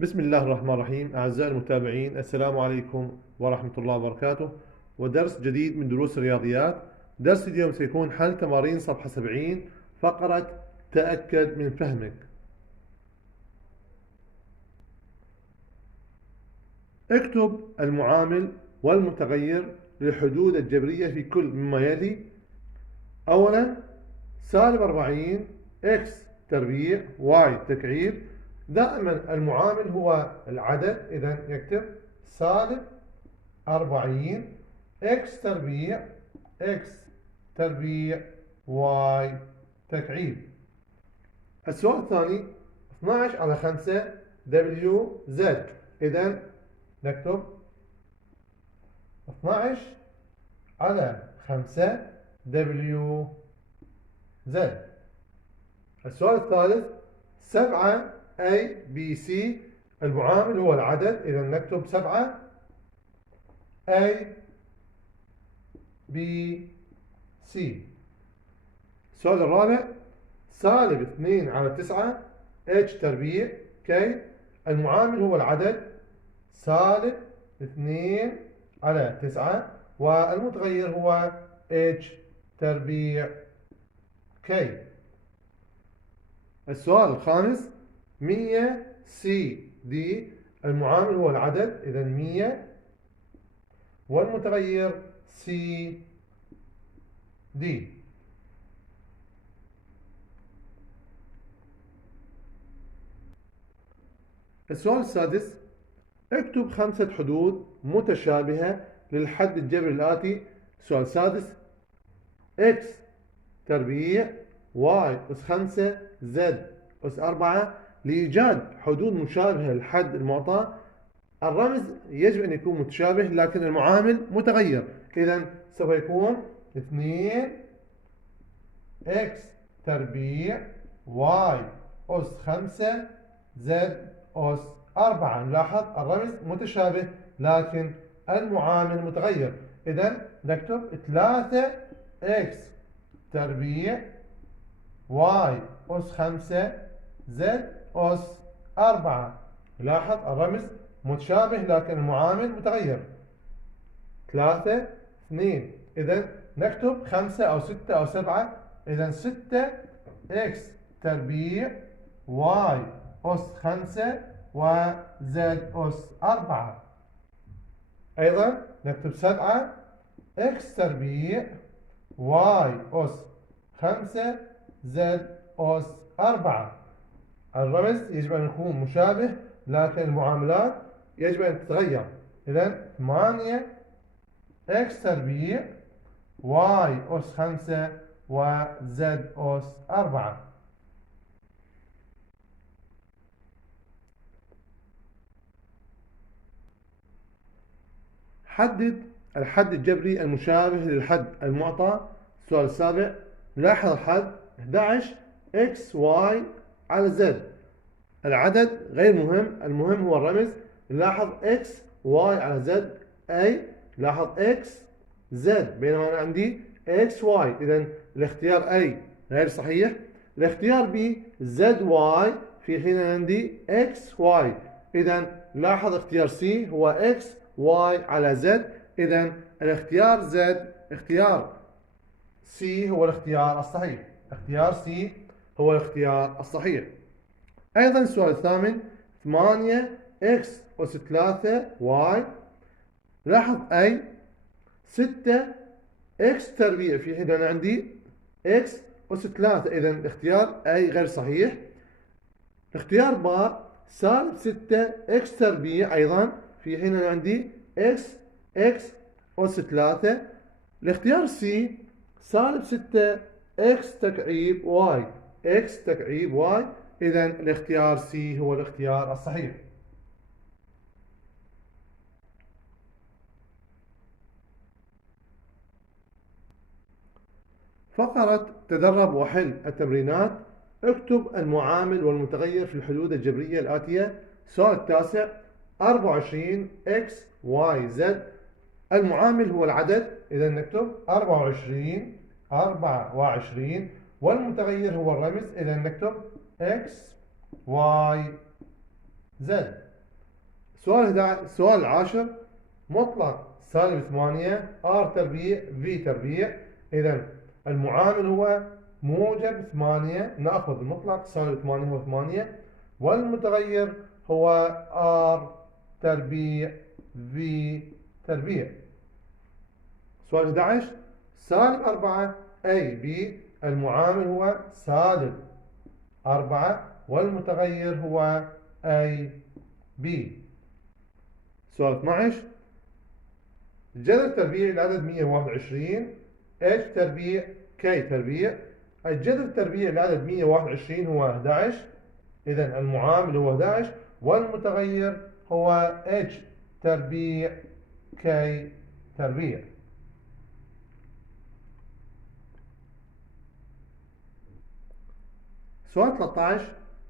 بسم الله الرحمن الرحيم. أعزائي المتابعين، السلام عليكم ورحمة الله وبركاته، ودرس جديد من دروس الرياضيات. درس اليوم سيكون حل تمارين صفحة 70 فقرة تأكد من فهمك. اكتب المعامل والمتغير للحدود الجبرية في كل مما يلي. أولا -40 x تربيع y تكعيب. دائما المعامل هو العدد، إذا يكتب -40 x تربيع x تربيع y تكعيب. السؤال الثاني 12/5 WZ. إذا نكتب 12/5 WZ. السؤال الثالث 7 ABC. المعامل هو العدد، إذا نكتب 7 ABC. السؤال الرابع -2/9 H تربيع K. المعامل هو العدد -2/9 والمتغير هو H تربيع K. السؤال الخامس 100 CD. المعامل هو العدد، إذا 100 والمتغير CD. السؤال السادس اكتب 5 حدود متشابهة للحد الجبري الآتي. السؤال السادس x تربيع y أس 5 z أس 4. لإيجاد حدود مشابهة للحد المعطى الرمز يجب أن يكون متشابه لكن المعامل متغير. إذا سوف يكون 2 x تربيع y أس 5 z أس 4. نلاحظ الرمز متشابه لكن المعامل متغير. إذا نكتب 3 x تربيع y أس 5 z أس 4. لاحظ الرمز متشابه لكن المعامل متغير. 3 2. إذا نكتب 5 أو 6 أو 7. إذا 6 x تربيع y أس 5 و z أس 4. أيضا نكتب 7 x تربيع y أس 5 z أس 4. الرمز يجب أن يكون مشابه لكن المعاملات يجب أن تتغير. إذا 8 x تربيع y أس 5 و z أس 4. حدد الحد الجبري المشابه للحد المعطى. السؤال السابع لاحظ الحد 11 x y على z. العدد غير مهم، المهم هو الرمز. نلاحظ x y على z أي لاحظ x z، بينما أنا عندي x y. إذا الاختيار A غير صحيح. الاختيار B z y في حين عندي x y. إذا لاحظ اختيار C هو x y على z. إذا الاختيار Z اختيار C هو الاختيار الصحيح. اختيار C هو الاختيار الصحيح. أيضا السؤال الثامن 8 x أس 3 y. لاحظ أي 6 x تربيع في حين أنا عندي x أس 3. إذا الاختيار أي غير صحيح. اختيار باء -6 x تربيع أيضا في حين أنا عندي x أس 3. الاختيار C -6 x تكعيب y x تكعيب y. إذا الاختيار C هو الاختيار الصحيح. فقرة تدرب وحل التمرينات. اكتب المعامل والمتغير في الحدود الجبرية الآتية. السؤال التاسع 24 x y z. المعامل هو العدد، إذا نكتب 24 والمتغير هو الرمز، إذا نكتب x y z. السؤال العاشر، مطلق سالب 8 R تربيع V تربيع. إذا المعامل هو موجب 8، نأخذ المطلق سالب 8 هو 8، والمتغير هو R تربيع V تربيع. سؤال 11، سالب 4 AB، المعامل هو سالب 4 والمتغير هو AB. سؤال 12، جذر تربيع العدد 121 H تربيع K تربيع. الجذر التربيع العدد 121 هو 11، إذا المعامل هو 11، والمتغير هو H تربيع K تربيع. سؤال 13،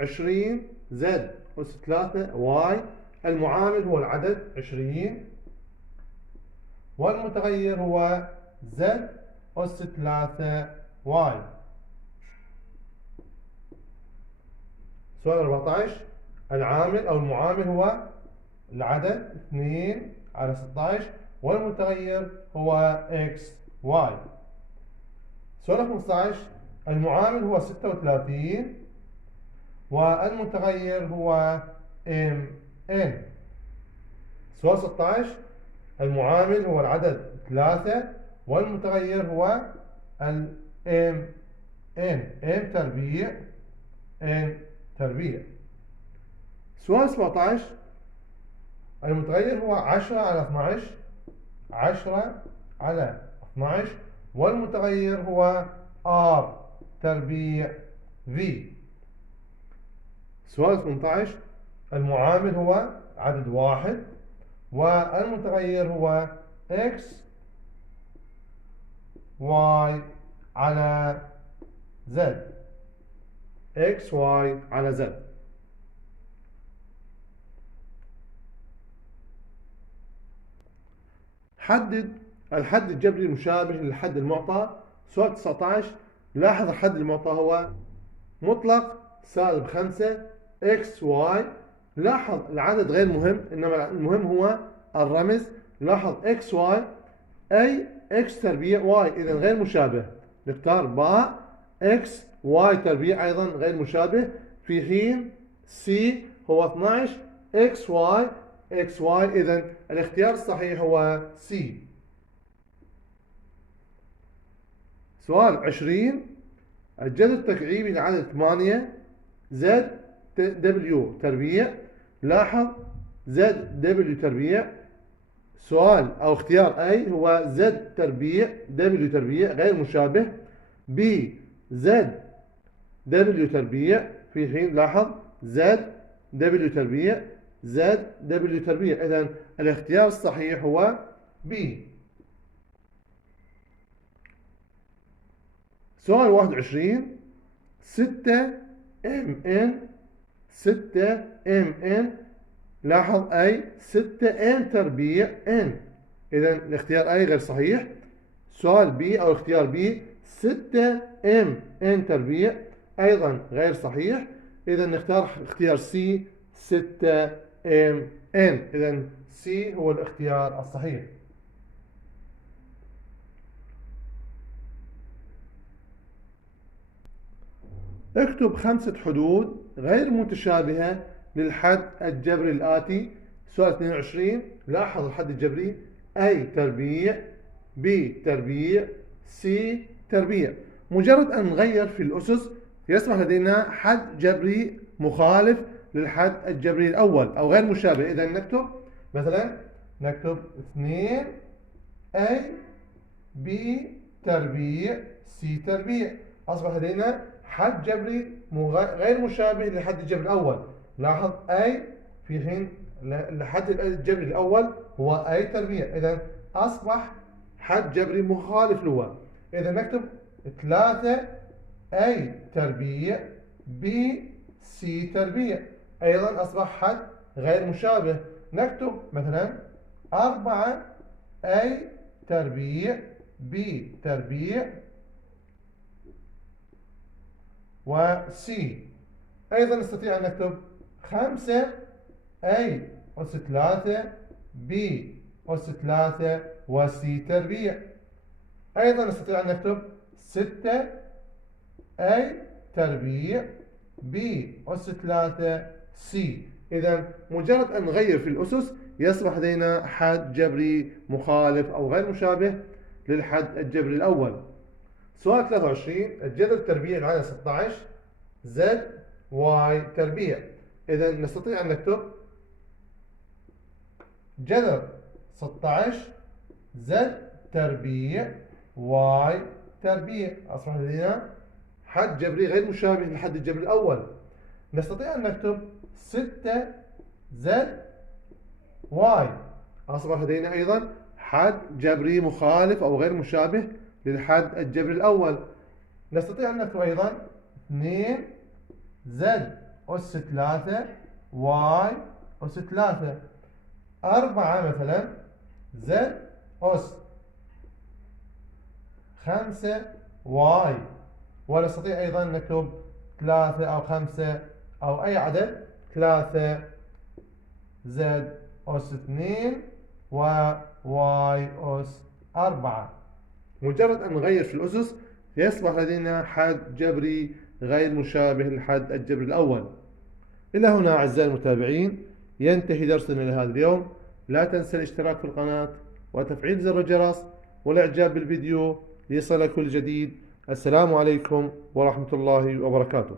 20 Z أس 3 Y، المعامل هو العدد 20 والمتغير هو Z أس 3 Y. سؤال 14، العامل أو المعامل هو العدد 2 على 16 والمتغير هو X Y. سؤال 15، المعامل هو 36 والمتغير هو MN. سؤال 16، المعامل هو العدد 3 والمتغير هو MN، M تربيع N تربيع. سؤال 17، المتغير هو 10 على 12، 10 على 12 والمتغير هو R تربيع V. سؤال 18، المعامل هو عدد 1 والمتغير هو X Y على Z، X Y على Z. حدد الحد الجبري المشابه للحد المعطى. سؤال 19، لاحظ الحد المعطى هو مطلق سالب 5 X Y. لاحظ العدد غير مهم، إنما المهم هو الرمز. لاحظ X Y أي X تربيع Y، إذا غير مشابه، نختار باء. X Y تربيع أيضا غير مشابه، في حين C هو 12 X Y، إذا الاختيار الصحيح هو C. سؤال 20، الجذر التكعيبي لعدد 8 Z W تربيع. لاحظ Z W تربيع، سؤال أو اختيار A هو Z تربيع W تربيع غير مشابه، B Z W تربيع، في حين لاحظ Z W تربيع Z W تربيع، إذا الاختيار الصحيح هو B. سؤال 21، 6 MN 6 MN. لاحظ أي 6 N تربيع N، إذا الاختيار أي غير صحيح. سؤال B أو اختيار B 6 MN تربيع أيضا غير صحيح، إذا نختار اختيار C 6 MN، إذا C هو الاختيار الصحيح. اكتب 5 حدود غير متشابهة للحد الجبري الآتي. سؤال 22، لاحظ الحد الجبري A تربيع B تربيع C تربيع. مجرد أن نغير في الأسس يصبح لدينا حد جبري مخالف للحد الجبري الأول أو غير مشابه. إذا نكتب مثلا 2 A B تربيع C تربيع، أصبح لدينا حد جبري غير مشابه للحد الجبري الأول. لاحظ A في حين الحد الجبري الأول هو A تربيع، إذا أصبح حد جبري مخالف له. إذا نكتب 3 A تربيع B C تربيع، أيضا أصبح حد غير مشابه. نكتب مثلا 4 A تربيع B تربيع و C. أيضا نستطيع أن نكتب 5 A أس 3 B أس 3 وسي تربيع. أيضا نستطيع أن نكتب 6 A تربيع B أس 3 C. إذا مجرد أن نغير في الأسس يصبح لدينا حد جبري مخالف أو غير مشابه للحد الجبري الأول. سؤال 23 الجذر التربيعي لعدد 16 Z Y تربيع. إذا نستطيع أن نكتب جذر 16 Z تربيع Y تربيع. أصبح لدينا حد جبري غير مشابه للحد الجبري الأول. نستطيع أن نكتب 6 Z Y. أصبح لدينا أيضا حد جبري مخالف أو غير مشابه للحد الجبري الأول. نستطيع أن نكتب أيضا 2 Z أس 3 Y أس 3. 4 مثلا Z أس 5 Y. ونستطيع أيضا أن نكتب 3 أو 5 أو أي عدد 3 Z أس 2 و Y أس 4. مجرد أن نغير في الأسس يصبح لدينا حد جبري غير مشابه للحد الجبري الأول. إلى هنا أعزائي المتابعين ينتهي درسنا لهذا اليوم. لا تنسى الاشتراك في القناة وتفعيل زر الجرس والإعجاب بالفيديو ليصلك كل جديد. السلام عليكم ورحمة الله وبركاته.